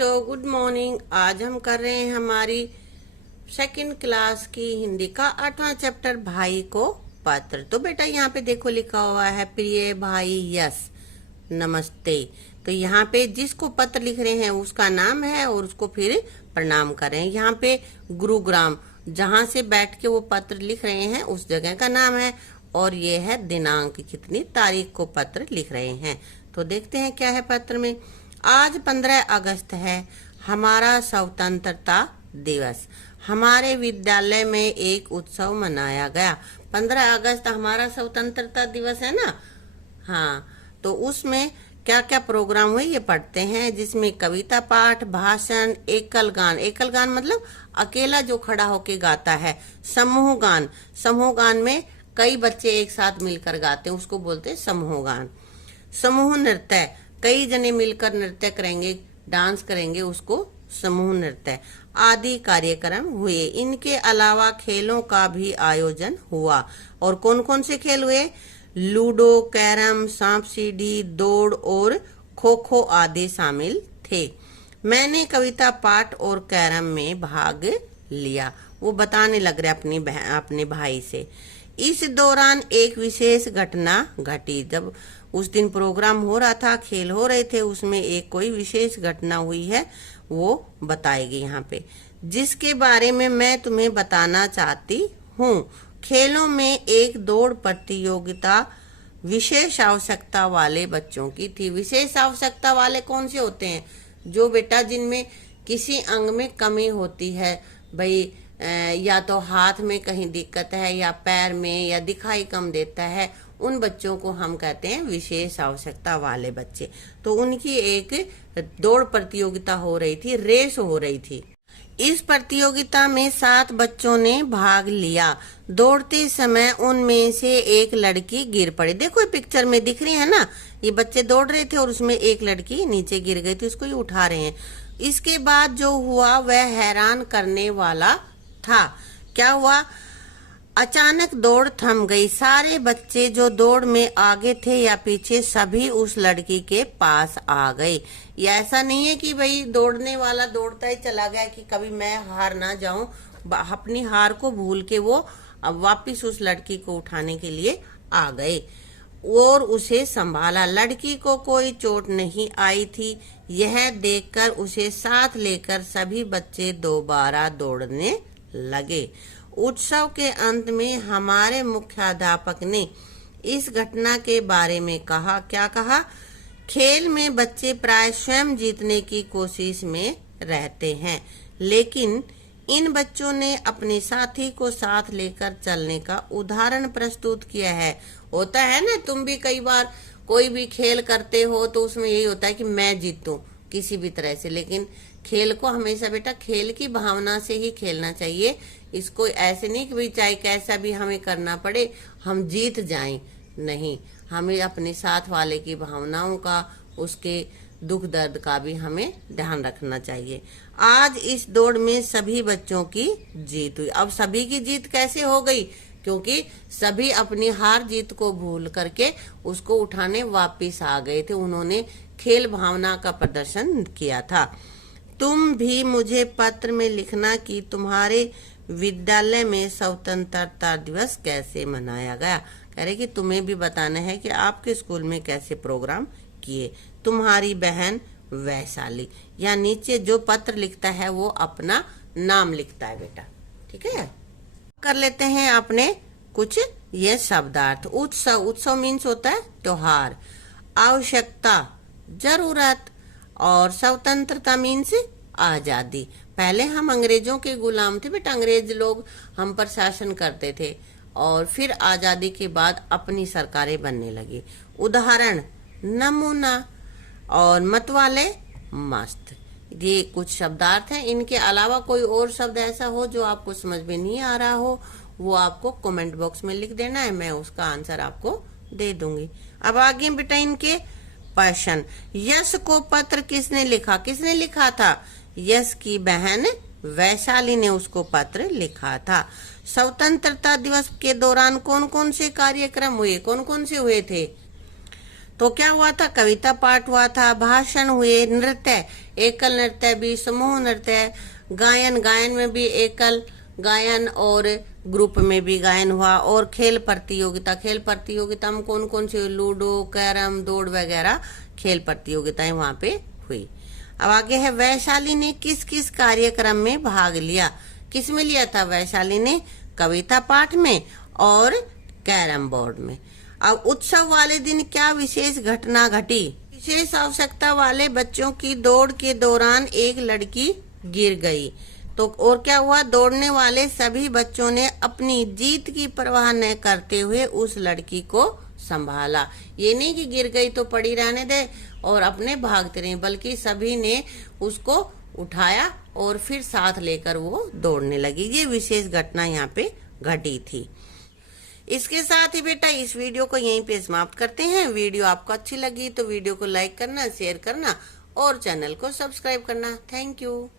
बच्चों, good morning. आज हम कर रहे हैं हमारी सेकंड क्लास की हिंदी का 8वां चैप्टर भाई को पत्र। तो बेटा यहाँ पे देखो लिखा हुआ है प्रिय भाई यस नमस्ते। तो यहाँ पे जिसको पत्र लिख रहे हैं उसका नाम है और उसको फिर प्रणाम कर रहे हैं। यहाँ पे गुरुग्राम जहाँ से बैठ के वो पत्र लिख रहे हैं उस जगह का नाम है और ये है दिनांक, कितनी तारीख को पत्र लिख रहे हैं। तो देखते हैं क्या है पत्र में। आज 15 अगस्त है, हमारा स्वतंत्रता दिवस। हमारे विद्यालय में एक उत्सव मनाया गया। 15 अगस्त हमारा स्वतंत्रता दिवस है ना। हाँ, तो उसमें क्या क्या प्रोग्राम हुए ये पढ़ते हैं, जिसमें कविता पाठ, भाषण, एकल गान। एकल गान मतलब अकेला जो खड़ा होके गाता है। समूह गान, समूह गान में कई बच्चे एक साथ मिलकर गाते हैं, उसको बोलते हैं समूह गान। समूह नृत्य, कई जने मिलकर नृत्य करेंगे, डांस करेंगे, उसको समूह नृत्य आदि कार्यक्रम हुए। इनके अलावा खेलों का भी आयोजन हुआ। और कौन कौन से खेल हुए? लूडो, कैरम, सांप सीढ़ी, दौड़ और खो खो आदि शामिल थे। मैंने कविता पाठ और कैरम में भाग लिया। वो बताने लग रहे अपने भाई से। इस दौरान एक विशेष घटना घटी। जब उस दिन प्रोग्राम हो रहा था, खेल हो रहे थे, उसमें एक कोई विशेष घटना हुई है, वो बताएगी यहाँ पे, जिसके बारे में मैं तुम्हें बताना चाहती हूँ। खेलों में एक दौड़ प्रतियोगिता विशेष आवश्यकता वाले बच्चों की थी। विशेष आवश्यकता वाले कौन से होते हैं? जो बेटा जिनमें किसी अंग में कमी होती है, भाई या तो हाथ में कहीं दिक्कत है या पैर में या दिखाई कम देता है, उन बच्चों को हम कहते हैं विशेष आवश्यकता वाले बच्चे। तो उनकी एक दौड़ प्रतियोगिता हो रही थी, रेस हो रही थी। इस प्रतियोगिता में 7 बच्चों ने भाग लिया। दौड़ते समय उनमें से एक लड़की गिर पड़ी। देखो पिक्चर में दिख रही है ना, ये बच्चे दौड़ रहे थे और उसमें एक लड़की नीचे गिर गई थी, उसको ये उठा रहे हैं। इसके बाद जो हुआ वह हैरान करने वाला था। क्या हुआ? अचानक दौड़ थम गई। सारे बच्चे जो दौड़ में आगे थे या पीछे, सभी उस लड़की के पास आ गए। ये ऐसा नहीं है कि भाई दौड़ने वाला दौड़ता ही चला गया कि कभी मैं हार ना जाऊं। अपनी हार को भूल के वो अब वापिस उस लड़की को उठाने के लिए आ गए और उसे संभाला। लड़की को कोई चोट नहीं आई थी। यह देखकर उसे साथ लेकर सभी बच्चे दोबारा दौड़ने लगे। उत्सव के अंत में हमारे मुख्याध्यापक ने इस घटना के बारे में कहा। क्या कहा? खेल में बच्चे प्राय स्वयं जीतने की कोशिश में रहते हैं, लेकिन इन बच्चों ने अपने साथी को साथ लेकर चलने का उदाहरण प्रस्तुत किया है। होता है ना, तुम भी कई बार कोई भी खेल करते हो तो उसमें यही होता है कि मैं जीतूं किसी भी तरह से, लेकिन खेल को हमेशा बेटा खेल की भावना से ही खेलना चाहिए। इसको ऐसे नहीं कि भाई चाहे कैसा भी हमें करना पड़े हम जीत जाएं, नहीं, हमें अपने साथ वाले की भावनाओं का, उसके दुख दर्द का भी हमें ध्यान रखना चाहिए। आज इस दौड़ में सभी बच्चों की जीत हुई। अब सभी की जीत कैसे हो गई? क्योंकि सभी अपनी हार जीत को भूल करके उसको उठाने वापिस आ गए थे। उन्होंने खेल भावना का प्रदर्शन किया था। तुम भी मुझे पत्र में लिखना कि तुम्हारे विद्यालय में स्वतंत्रता दिवस कैसे मनाया गया। कह रहे कि तुम्हें भी बताना है कि आपके स्कूल में कैसे प्रोग्राम किए। तुम्हारी बहन वैशाली। या नीचे जो पत्र लिखता है वो अपना नाम लिखता है बेटा, ठीक है। कर लेते हैं अपने कुछ ये शब्दार्थ। उत्सव, उत्सव मीन्स होता है त्योहार। आवश्यकता, जरूरत। और स्वतंत्रता मीन्स आजादी। पहले हम अंग्रेजों के गुलाम थे बेटा, अंग्रेज लोग हम पर शासन करते थे और फिर आजादी के बाद अपनी सरकारें बनने लगी। उदाहरण, नमूना। और मत वाले, मस्त। ये कुछ शब्दार्थ हैं। इनके अलावा कोई और शब्द ऐसा हो जो आपको समझ में नहीं आ रहा हो, वो आपको कमेंट बॉक्स में लिख देना है, मैं उसका आंसर आपको दे दूंगी। अब आगे बेटा इनके प्रश्न। यश को पत्र किसने लिखा? किसने लिखा था? यश की बहन वैशाली ने उसको पत्र लिखा था। स्वतंत्रता दिवस के दौरान कौन कौन से कार्यक्रम हुए? कौन कौन से हुए थे? तो क्या हुआ था, कविता पाठ हुआ था, भाषण हुए, नृत्य, एकल नृत्य भी, समूह नृत्य, गायन, गायन में भी एकल गायन और ग्रुप में भी गायन हुआ, और खेल प्रतियोगिता, खेल प्रतियोगिता में कौन कौन सी, लूडो, कैरम, दौड़ वगैरह खेल प्रतियोगिताएं वहां पे हुई। अब आगे है, वैशाली ने किस किस कार्यक्रम में भाग लिया। किस में लिया था वैशाली ने, कविता पाठ में और कैरम बोर्ड में। अब उत्सव वाले दिन क्या विशेष घटना घटी। विशेष आवश्यकता वाले बच्चों की दौड़ के दौरान एक लड़की गिर गई, तो और क्या हुआ, दौड़ने वाले सभी बच्चों ने अपनी जीत की परवाह न करते हुए उस लड़की को संभाला। ये नहीं कि गिर गई तो पड़ी रहने दे और अपने भागते रहे, बल्कि सभी ने उसको उठाया और फिर साथ लेकर वो दौड़ने लगी। ये विशेष घटना यहाँ पे घटी थी। इसके साथ ही बेटा इस वीडियो को यहीं पे समाप्त करते हैं। वीडियो आपको अच्छी लगी तो वीडियो को लाइक करना, शेयर करना और चैनल को सब्सक्राइब करना। Thank you.